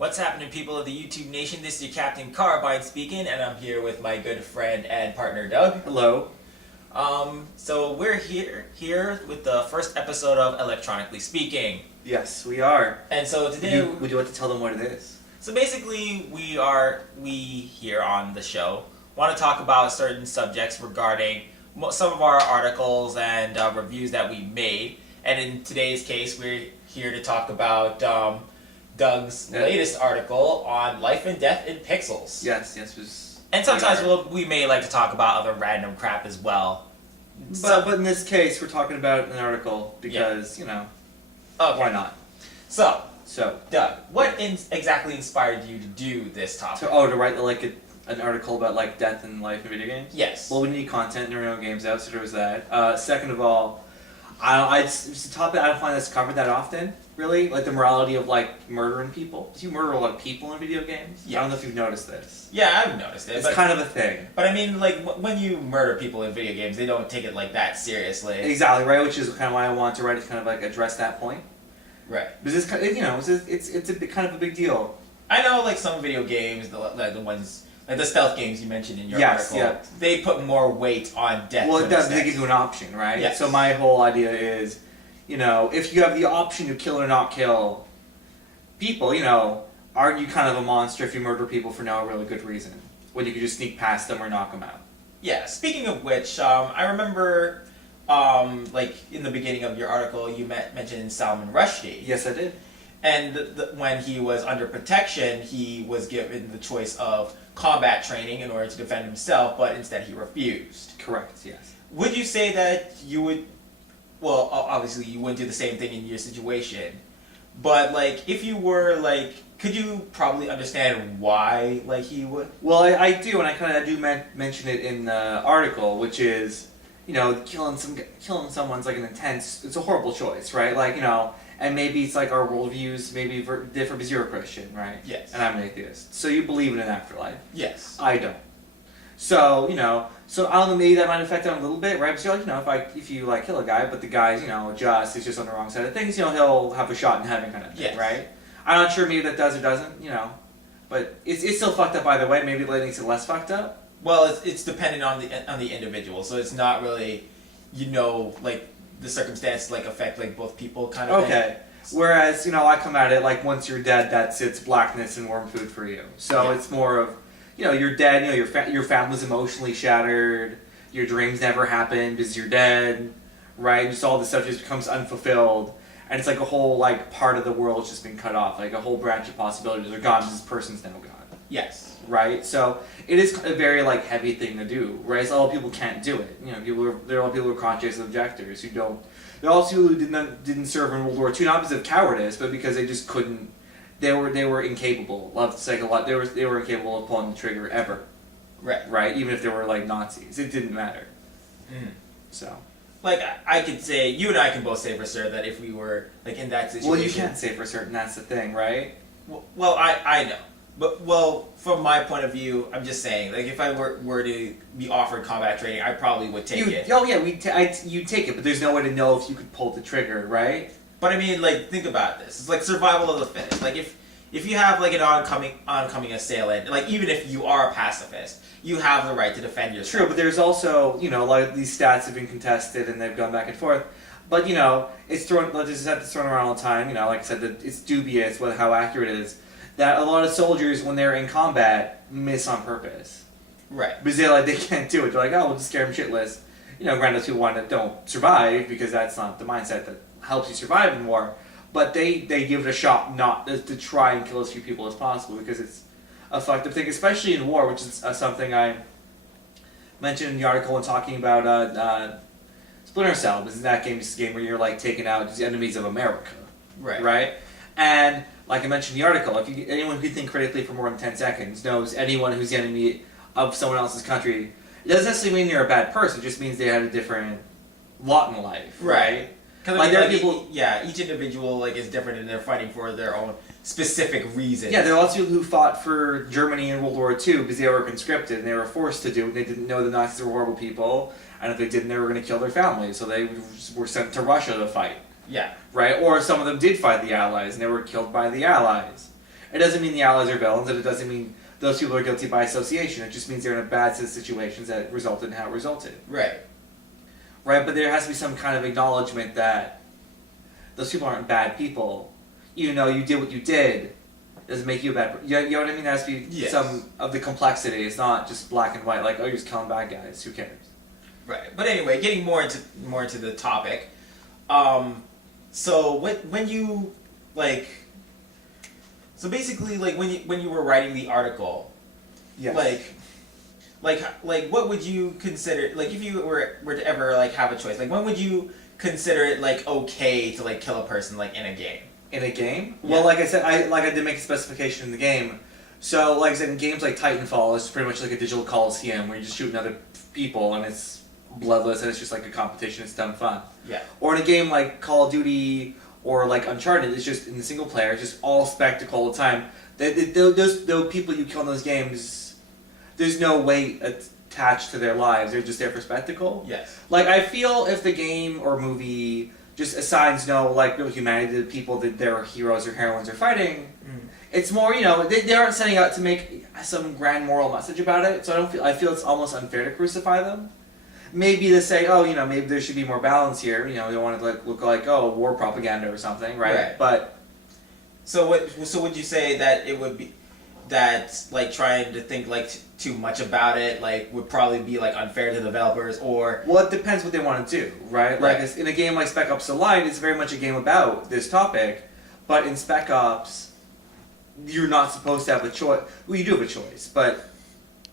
What's happening, people of the YouTube Nation? This is your Captain Carbine speaking, and I'm here with my good friend and partner, Doug. Hello. So we're here with the first episode of Electronically Speaking. Yes, we are. And so today... Would you like to tell them what it is? So basically, we here on the show want to talk about certain subjects regarding some of our articles and reviews that we made. And in today's case, we're here to talk about Doug's latest article on life and death in pixels. Yes. And sometimes we may like to talk about other random crap as well. But in this case, we're talking about an article because, why not? So, Doug, what exactly inspired you to do this topic? to write an article about death and life in video games? Yes. Well, we need content, and there are no games out, so there was that. Second of all, it's a topic I don't find that's covered that often, really. Like the morality of murdering people. Do you murder a lot of people in video games? Yes. I don't know if you've noticed this. Yeah, I've noticed it. It's kind of a thing. But I mean, when you murder people in video games, they don't take it that seriously. Exactly, right? Which is kind of why I want to write, is kind of address that point. Right. Because it's kind of a big deal. I know, some video games, the ones, the stealth games you mentioned in your article, yeah. They put more weight on death. Well, it does. They give you an option, right? Yes. So my whole idea is, if you have the option to kill or not kill people, aren't you kind of a monster if you murder people for no really good reason? When you could just sneak past them or knock them out. Yeah. Speaking of which, I remember, in the beginning of your article, you mentioned Salman Rushdie. Yes, I did. And when he was under protection, he was given the choice of combat training in order to defend himself, but instead he refused. Correct, yes. Would you say that you would... Well, obviously you wouldn't do the same thing in your situation, but, if you were, could you probably understand why, he would? Well, I do, and I kind of do mention it in the article, which is, killing someone's, an intense... It's a horrible choice, right? And maybe it's our worldviews maybe different because you're a Christian, right? Yes. And I'm an atheist. So you believe in an afterlife. Yes. I don't. So, so I don't know, maybe that might affect it a little bit, right? Because if you kill a guy, but the guy's, he's just on the wrong side of things, he'll have a shot in heaven kind of thing, yes. Right? I'm not sure maybe that does or doesn't, But it's still fucked up either way. Maybe that makes it less fucked up. Well, it's dependent on the individual, so it's not really, the circumstances affect both people kind of thing. Okay. Whereas, I come at it once you're dead, it's blackness and warm food for you. So It's more of, you're dead, your family's emotionally shattered, your dreams never happen because you're dead, right? And just all this stuff just becomes unfulfilled. And it's a whole, part of the world's just been cut off. A whole branch of possibilities are gone because this person's now gone. Yes. Right? So it is a very, heavy thing to do, right? So a lot of people can't do it. There are a lot of people who are conscious objectors who don't. There are also people who didn't serve in World War II, not because of cowardice, but because they just couldn't. They were incapable of They were incapable of pulling the trigger ever. Right. Right. Even if they were Nazis, it didn't matter. Mm. So. I could say, you and I can both say for sure that if we were in that situation. Well, you can't say for certain. That's the thing, right? Well, I know. But, from my point of view, I'm just saying, if I were to be offered combat training, I probably would take it. Oh, yeah, you'd take it, but there's no way to know if you could pull the trigger, right? But, I mean, think about this. It's survival of the fittest. If you have, an oncoming assailant, even if you are a pacifist, you have the right to defend yourself. True, but there's also, a lot of these stats have been contested and they've gone back and forth. But, it's thrown around all the time. Like I said, it's dubious how accurate it is. That a lot of soldiers, when they're in combat, miss on purpose. Right. Because they can't do it. They're we'll just scare them shitless. Granted, who want to don't survive, because that's not the mindset that helps you survive in war. But they give it a shot not to try and kill as few people as possible, because it's a fucked up thing, especially in war, which is something I mentioned in the article when talking about Splinter Cell. Because in that game, it's a game where you're taking out the enemies of America. Right. Right? And like I mentioned in the article, anyone who can think critically for more than 10 seconds knows anyone who's the enemy of someone else's country, it doesn't necessarily mean they're a bad person. It just means they had a different lot in life, right? Because there are people, each individual is different, and they're fighting for their own specific reasons. Yeah, there are lots of people who fought for Germany in World War II because they were conscripted and they were forced to do it. And they didn't know the Nazis were horrible people, and if they didn't, they were going to kill their families. So they were sent to Russia to fight. Yeah. Right? Or some of them did fight the Allies, and they were killed by the Allies. It doesn't mean the allies are villains, and it doesn't mean those people are guilty by association. It just means they're in a bad set of situations that resulted in how it resulted. Right. Right, but there has to be some kind of acknowledgement that those people aren't bad people. You know, you did what you did. Doesn't make you a bad person. You know what I mean? There has to be some of the complexity. It's not just black and white, like, oh, you're just killing bad guys. Who cares? Right. But anyway, getting more into the topic. So when you like, so basically, like when you were writing the article, Yes. like what would you consider, like, if you were to ever like have a choice, like when would you consider it like okay to like kill a person like in a game? In a game? Yeah. Well, like I said, I did make a specification in the game. So, like I said, in games like Titanfall, it's pretty much like a digital Coliseum where you're just shooting other people and it's bloodless and it's just like a competition. It's dumb fun. Yeah. Or in a game like Call of Duty or like Uncharted, it's just in the single player, it's just all spectacle all the time. Those people you kill in those games, there's no weight attached to their lives. They're just there for spectacle. Yes. Like, I feel if the game or movie just assigns no, like, real humanity to the people that their heroes or heroines are fighting, it's more, you know, they aren't setting out to make some grand moral message about it, so I feel it's almost unfair to crucify them. Maybe to say, oh, you know, maybe there should be more balance here, you know, they don't want to like look like, oh, war propaganda or something, right? But so would you say that it would be that like trying to think like too much about it like would probably be like unfair to developers, or well, it depends what they want to do, right? Like in a game like Spec Ops: The Line, it's very much a game about this topic, but in Spec Ops, you're not supposed to have a choice. Well, you do have a choice, but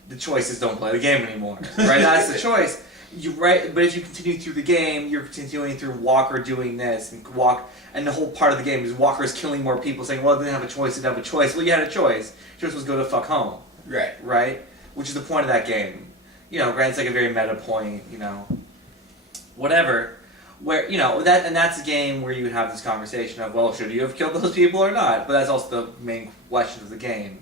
the choice is don't play the game anymore, right? That's the choice. But if you continue through the game, you're continuing through Walker doing this, and the whole part of the game is Walker's killing more people, saying, well, I didn't have a choice, didn't have a choice. Well, you had a choice. Your choice was go to fuck home. Right. Right? Which is the point of that game. You know, granted, it's like a very meta point, you know, whatever. Where, you know, that's a game where you would have this conversation of, well, should you have killed those people or not? But that's also the main question of the game.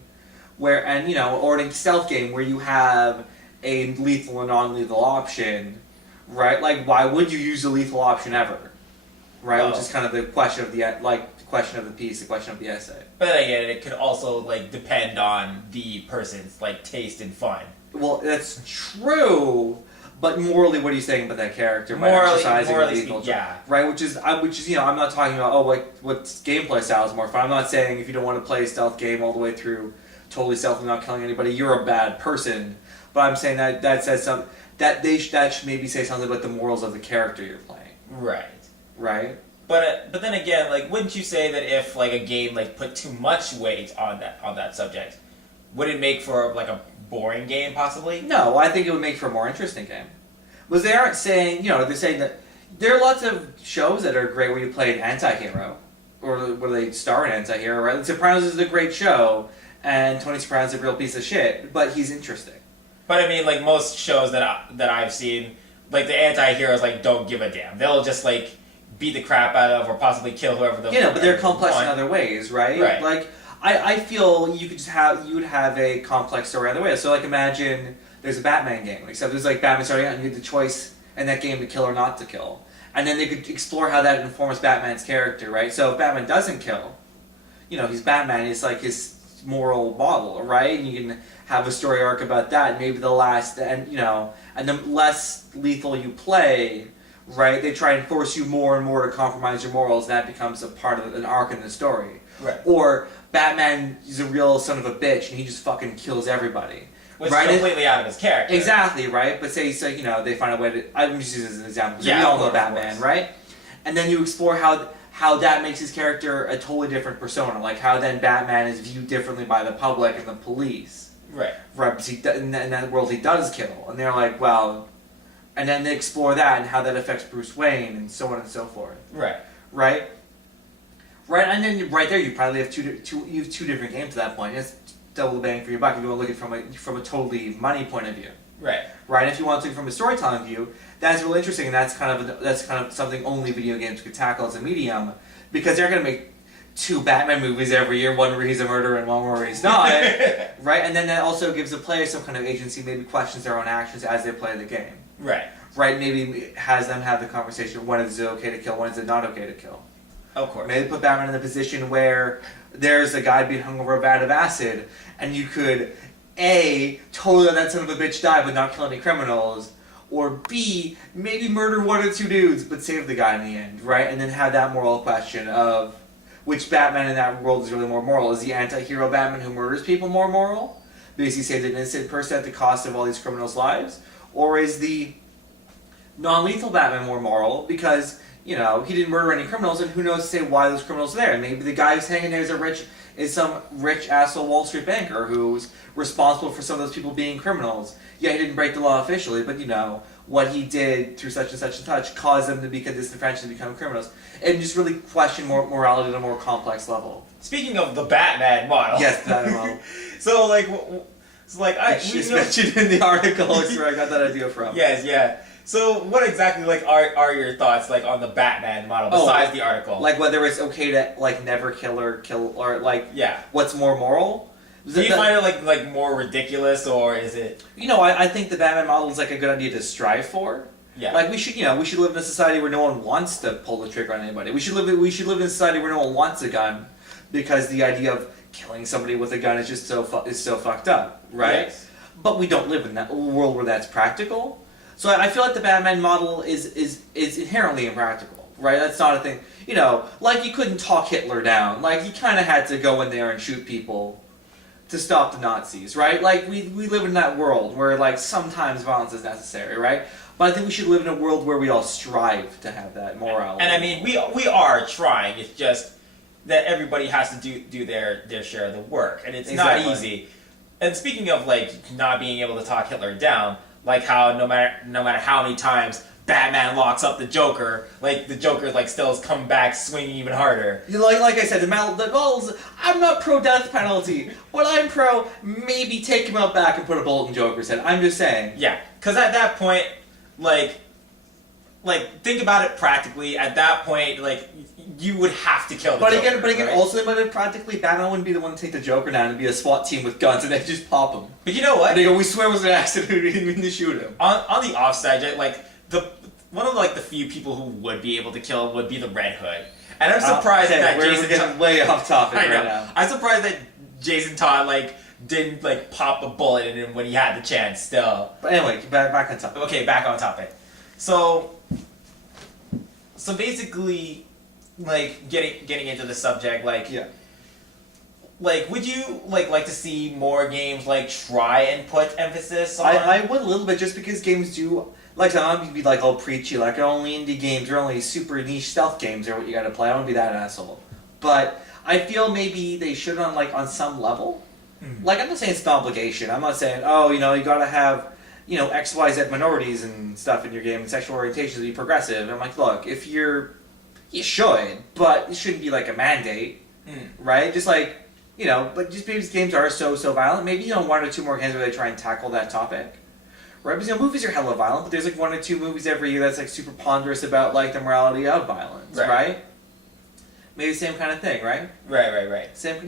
And, you know, or in a stealth game where you have a lethal and non-lethal option, right? Like, why would you use a lethal option ever? Right? Oh. Which is kind of the question of the question of the piece, the question of the essay. But again, it could also like depend on the person's like taste and fun. Well, that's true, but morally, what are you saying about that character? By Morally exercising lethal, yeah. right? Which is you know, I'm not talking about what gameplay style is more fun. I'm not saying if you don't want to play a stealth game all the way through, totally stealth and not killing anybody, you're a bad person. But I'm saying that says something that should maybe say something about the morals of the character you're playing. Right. Right. But then again, like, wouldn't you say that if like a game like put too much weight on that subject, would it make for like a boring game possibly? No, I think it would make for a more interesting game. Because they aren't saying, you know, they're saying that there are lots of shows that are great where you play an anti-hero, or where they star an anti-hero, right? The Sopranos is a great show, and Tony Soprano's a real piece of shit, but he's interesting. But I mean, like most shows that I've seen, like the anti-heroes like don't give a damn. They'll just like beat the crap out of or possibly kill whoever the but they're complex in other ways, right? Right. Like I feel you would have a complex story other way. So like imagine there's a Batman game, except there's like Batman starting out and you have the choice in that game to kill or not to kill. And then they could explore how that informs Batman's character, right? So if Batman doesn't kill, you know, he's Batman, it's like his moral model, right? And you can have a story arc about that, and maybe and the less lethal you play, right, they try and force you more and more to compromise your morals, and that becomes a part of an arc in the story. Right. Or Batman is a real son of a bitch, and he just fucking kills everybody. Which right? is completely out of his character. Exactly, right? But say, so, you know, they find a way to... I'm just using this as an example, because Yeah, we all know of Batman, course. right? And then you explore how that makes his character a totally different persona, like how then Batman is viewed differently by the public and the police. Right. Right, because in that world he does kill. And they're like, well... And then they explore that and how that affects Bruce Wayne and so on and so forth. Right. Right? Right, and then right there you probably have two different games at that point. It's double the bang for your buck. You want to look at it from a totally money point of view. Right. Right, and if you want to look from a storytelling view, that's really interesting, and that's kind of something only video games could tackle as a medium, because they're going to make 2 Batman movies every year, one where he's a murderer and one where he's not, right? And then that also gives the player some kind of agency, maybe questions their own actions as they play the game. Right. Right, maybe has them have the conversation, when is it okay to kill, when is it not okay to kill. Of course. Maybe put Batman in a position where there's a guy being hung over a vat of acid, and you could A, totally let that son of a bitch die but not kill any criminals, or B, maybe murder one or two dudes but save the guy in the end, right? And then have that moral question of which Batman in that world is really more moral. Is the anti-hero Batman who murders people more moral because he saved an innocent person at the cost of all these criminals' lives? Or is the non-lethal Batman more moral because, you know, he didn't murder any criminals, and who knows to say why those criminals are there? Maybe the guy who's hanging there is some rich asshole Wall Street banker who's responsible for some of those people being criminals. Yeah, he didn't break the law officially, but, you know, what he did through such and such caused them to become disenfranchised and become criminals. And just really question morality at a more complex level. Speaking of the Batman model. Yes, the Batman model. So I It's mentioned in the article. It's where I got that idea from. Yes, yeah. So what exactly are your thoughts on the Batman model besides the article? Like whether it's okay to never kill or yeah. What's more moral? Do you find it more ridiculous, or is it? You know, I think the Batman model is a good idea to strive for. Yeah. We should live in a society where no one wants to pull the trigger on anybody. We should live in a society where no one wants a gun, because the idea of killing somebody with a gun is just so fucked up, right? Yes. But we don't live in that world where that's practical. So I feel like the Batman model is inherently impractical, right? That's not a thing. You know, you couldn't talk Hitler down. You kind of had to go in there and shoot people to stop the Nazis, right? We live in that world where sometimes violence is necessary, right? But I think we should live in a world where we all strive to have that morality. And I mean, we are trying. It's just that everybody has to do their share of the work, and it's not easy. And speaking of not being able to talk Hitler down, how no matter how many times Batman locks up the Joker, the Joker still has come back swinging even harder. Like I said, the models. I'm not pro death penalty, but I'm pro maybe take him out back and put a bullet in Joker's head. I'm just saying. Yeah, because at that point, think about it practically. At that point, you would have to kill the Joker. But again, right? also, practically, Batman wouldn't be the one to take the Joker down and be a SWAT team with guns and they just pop him. But you know what? And they go, we swear it was an accident. We didn't mean to shoot him. On the offside, one of the few people who would be able to kill him would be the Red Hood, and I'm surprised that we're getting way off topic right now. I'm surprised that Jason Todd didn't pop a bullet in him when he had the chance. Still, but anyway, back on topic. Okay, back on topic. So basically, getting into the subject, yeah. Would you like to see more games try and put emphasis on? I would a little bit, just because games do I'm be all preachy, only indie games or only super niche stealth games are what you gotta play. I don't want to be that asshole. But I feel maybe they should on some level. Mm-hmm. I'm not saying it's an obligation. I'm not saying, you gotta have, XYZ minorities and stuff in your game and sexual orientations to be progressive. I'm look, if you should, but it shouldn't be a mandate, right? Just but just because games are so violent, maybe one or two more games where they try and tackle that topic. Right, because movies are hella violent, but there's one or two movies every year that's super ponderous about the morality of violence, right? Maybe the same kind of thing, right? Right. Same,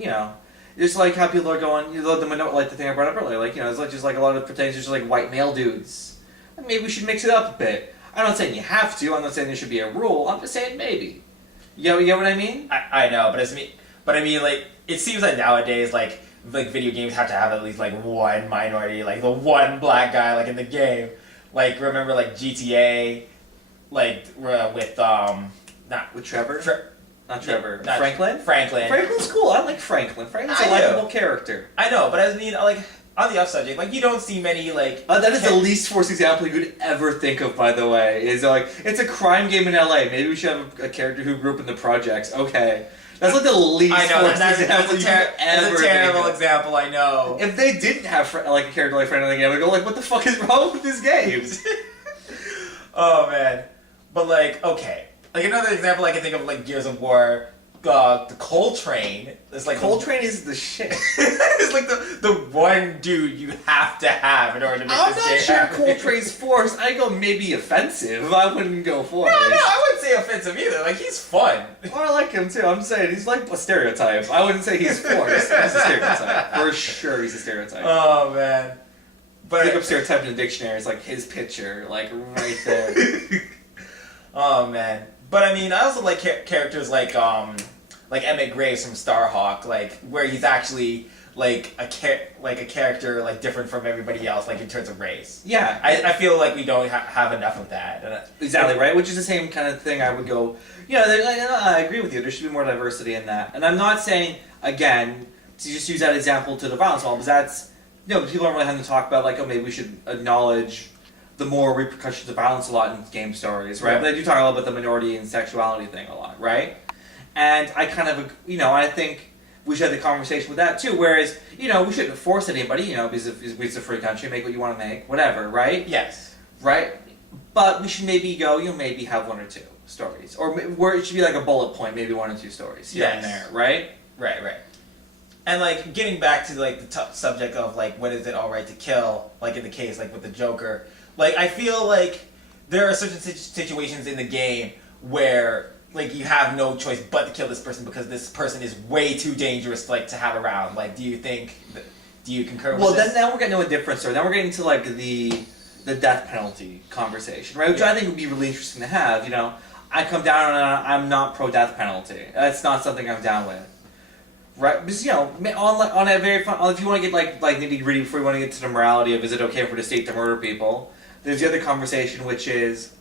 just how people are going, the thing I brought up earlier, it's just a lot of pretenders, just white male dudes. Maybe we should mix it up a bit. I'm not saying you have to. I'm not saying there should be a rule. I'm just saying maybe. You get what I mean? I know, but I mean, it seems nowadays, video games have to have at least one minority, the one black guy in the game. Remember GTA, with not with Trevor. Not Trevor. Not Franklin. Franklin's cool. I like Franklin. Franklin's a likable character. I know, but I mean, on the off subject, you don't see many that is the least forced example you could ever think of. By the way, is it's a crime game in LA. Maybe we should have a character who grew up in the projects. Okay. That's the least forced example you could ever That's a terrible example, I know. If they didn't have a character like Friend in the game, I'd go what the fuck is wrong with this game? Oh man. But okay. Another example I can think of Gears of War, the Coltrane. It's Coltrane is the shit. It's the one dude you have to have in order to make this game I'm not sure happen. Coltrane's forced. I go maybe offensive. I wouldn't go forced. No, I wouldn't say offensive either. He's fun. Well, I like him too. I'm saying he's a stereotype. I wouldn't say he's forced. He's a stereotype. For sure he's a stereotype. Oh man. But look up stereotype in the dictionary. It's his picture, right there. Oh man. But I mean, I also like characters like Emmett Graves from Starhawk, like where he's actually like a character like different from everybody else, like in terms of race. Yeah, I feel like we don't have enough of that. exactly right. Which is the same kind of thing I would go. I agree with you. There should be more diversity in that, and I'm not saying again to just use that example to the violence wall, because that's people don't really have to talk about like, oh, maybe we should acknowledge the moral repercussions of violence a lot in game stories, right? But I do talk a lot about the minority and sexuality thing a lot, right? And I kind of, I think we should have the conversation with that too. Whereas, we shouldn't force anybody, because it's a free country, make what you want to make, whatever, right? Yes. Right? But we should maybe go, maybe have one or two stories. Or where it should be like a bullet point, maybe one or two stories here and there, right? Right. And like getting back to like the subject of like when is it all right to kill, like in the case like with the Joker, like I feel like there are certain situations in the game where like you have no choice but to kill this person because this person is way too dangerous like to have around. Like, do you concur with this? Well, then we're getting to a different story. Then we're getting to like the death penalty conversation, right? Which I think would be really interesting to have. I come down on I'm not pro death penalty. That's not something I'm down with. Right, because on a very fun. If you want to get like nitty gritty before you want to get to the morality of is it okay for the state to murder people, there's the other conversation which is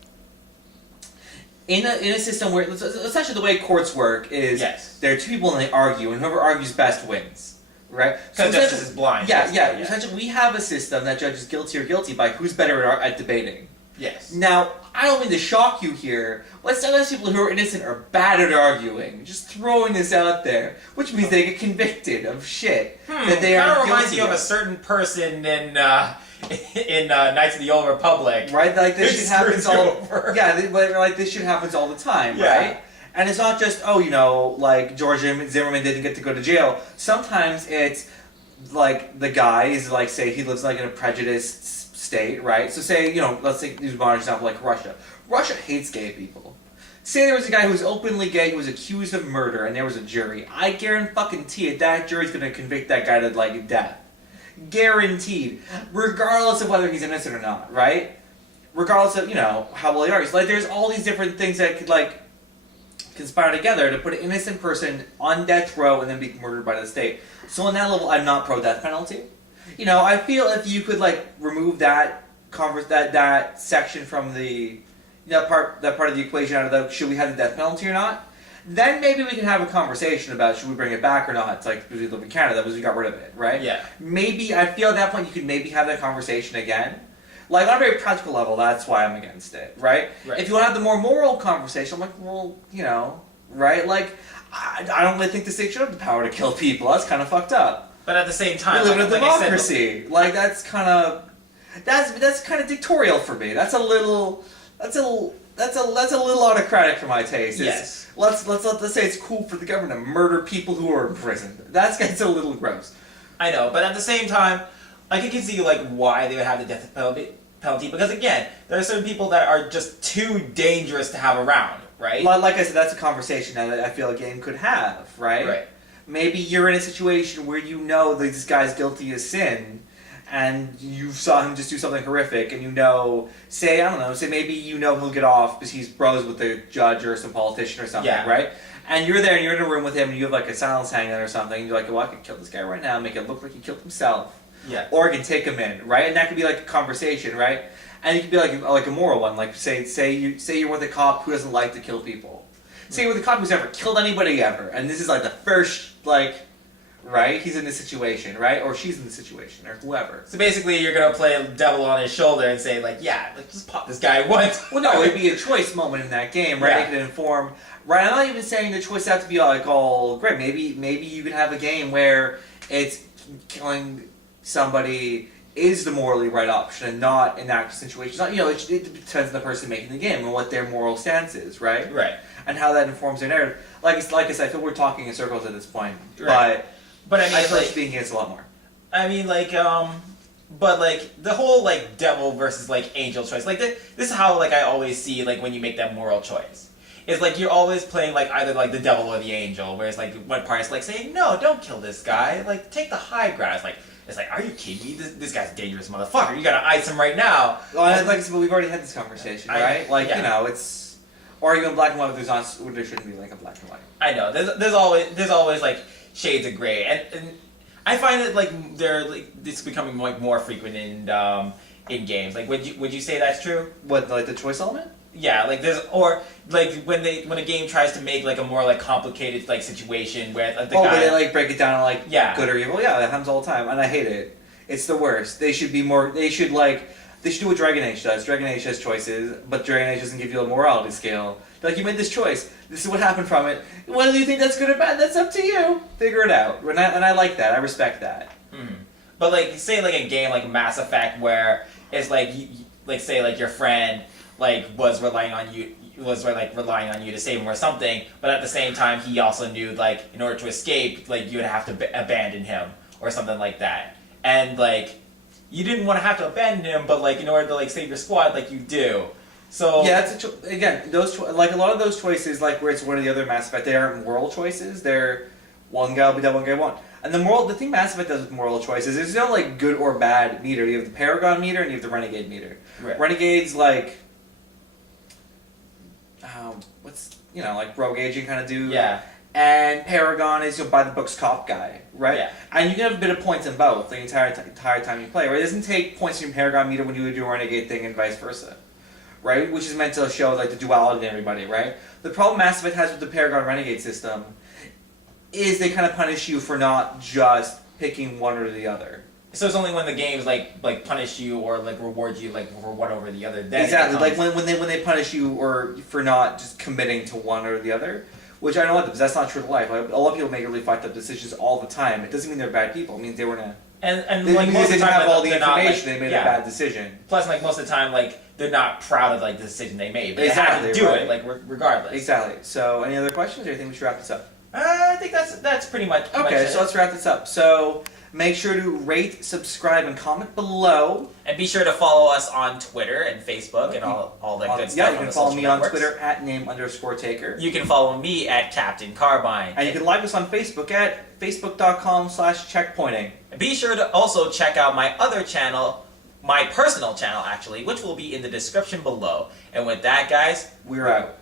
in a system where essentially the way courts work is there are two people and they argue and whoever argues best wins, right? Because justice is blind. Yeah. Essentially, we have a system that judges guilty or guilty by who's better at debating. Yes. Now, I don't mean to shock you here, but sometimes people who are innocent are bad at arguing. Just throwing this out there, which means they get convicted of shit that they are guilty of. Kind of reminds you of a certain person in Knights of the Old Republic, right? Like this shit happens all. This shit happens all the time, right? And it's not just like George Zimmerman didn't get to go to jail. Sometimes it's like the guy is like, say he lives like in a prejudiced state, right? So say, let's use a modern example like Russia. Russia hates gay people. Say there was a guy who was openly gay who was accused of murder and there was a jury. I guarantee it, that jury's going to convict that guy to like death. Guaranteed. Regardless of whether he's innocent or not, right? Regardless of, how well he argues. Like there's all these different things that could like conspire together to put an innocent person on death row and then be murdered by the state. So on that level, I'm not pro death penalty. I feel if you could like remove that section from the part of the equation out of the should we have the death penalty or not, then maybe we can have a conversation about should we bring it back or not. It's like because we live in Canada because we got rid of it, right? Yeah. Maybe I feel at that point you could maybe have that conversation again. Like on a very practical level, that's why I'm against it, right? If you want to have the more moral conversation, I'm like, well, right? Like I don't really think the state should have the power to kill people. That's kind of fucked up. But at the same time, we live in a democracy. Like that's kind of dictatorial for me. That's a little autocratic for my taste. Yes. Let's say it's cool for the government to murder people who are in prison. That gets a little gross. I know, but at the same time, I can see like why they would have the death penalty because again, there are certain people that are just too dangerous to have around, right? Like I said, that's a conversation that I feel a game could have, right? Right. Maybe you're in a situation where that this guy's guilty of sin, and you saw him just do something horrific, and say maybe he'll get off because he's bros with the judge or some politician or something, right? And you're there and you're in a room with him and you have like a silence hanging or something, and you're like, well, I could kill this guy right now and make it look like he killed himself. Yeah. Or I can take him in, right? And that could be like a conversation, right? And it could be like a moral one, like say you're with a cop who doesn't like to kill people. Say you're with a cop who's never killed anybody ever, and this is like the first right? He's in this situation, right? Or she's in this situation, or whoever. So basically, you're gonna play devil on his shoulder and say just pop this guy once. Well, no, it'd be a choice moment in that game, right? It could inform. Right, I'm not even saying the choice has to be like all great. Maybe you can have a game where it's killing somebody is the morally right option and not in that situation. Not, it depends on the person making the game and what their moral stance is, right? Right. And how that informs their narrative. Like I said, I feel we're talking in circles at this point. Right. But I mean, feel like speaking against a lot more. I mean, but the whole devil versus angel choice. This is how I always see when you make that moral choice. It's you're always playing either the devil or the angel, whereas one part is saying no, don't kill this guy. Take the high ground. It's are you kidding me? This guy's a dangerous motherfucker. You gotta ice him right now. Well, but we've already had this conversation, right? It's Or even black and white, there shouldn't be like a black and white. I know there's always like shades of gray, and I find that like it's becoming like more frequent in games. Like would you say that's true? What, like the choice element? Yeah, like there's or like when a game tries to make like a more like complicated like situation where like, the guy, but they like break it down to like Yeah. good or evil. Yeah, that happens all the time, and I hate it. It's the worst. They should be more. They should do what Dragon Age does. Dragon Age has choices, but Dragon Age doesn't give you a morality scale. They're like, you made this choice. This is what happened from it. Whether you think that's good or bad, that's up to you. Figure it out. And I like that. I respect that. Mm-hmm. But like say like a game like Mass Effect where it's like like say like your friend like was relying on you to save him or something, but at the same time he also knew like in order to escape like you would have to abandon him or something like that, and like you didn't want to have to abandon him, but like in order to like save your squad like you do. So yeah, that's again those like a lot of those choices like where it's one of the other Mass Effect, they aren't moral choices. They're one guy will be dead, one guy won't. And the thing Mass Effect does with moral choices is there's no like good or bad meter. You have the Paragon meter and you have the Renegade meter. Right. Renegade's like what's like rogue agent kind of dude. Yeah. And Paragon is your by the books cop guy, right? Yeah. And you can have a bit of points in both the entire time you play, right? It doesn't take points from your Paragon meter when you do a Renegade thing and vice versa, right? Which is meant to show like the duality in everybody, right? The problem Mass Effect has with the Paragon Renegade system is they kind of punish you for not just picking one or the other. So it's only when the games like punish you or like reward you like for one over the other. Then Exactly, like when they punish you or for not just committing to one or the other, which I don't like because that's not true to life. Like, a lot of people make really fucked up decisions all the time. It doesn't mean they're bad people. It means they were in a and they, like most they of the didn't time have all the they're not, information. like, They made yeah. a bad decision. Plus, like most of the time, like they're not proud of like the decision they made, but they have Exactly, to do right. it like regardless. Exactly. So, any other questions, or do you think we should wrap this up? I think that's pretty much Okay, so let's wrap this up. So, make sure to rate, subscribe, and comment below. And be sure to follow us on Twitter and Facebook and all that good stuff. Yeah, you on can the follow social me on networks. Twitter at name_taker. You can follow me at Captain Carbine. And you can like us on Facebook at facebook.com/checkpointing. And be sure to also check out my other channel, my personal channel actually, which will be in the description below. And with that, guys, We're out.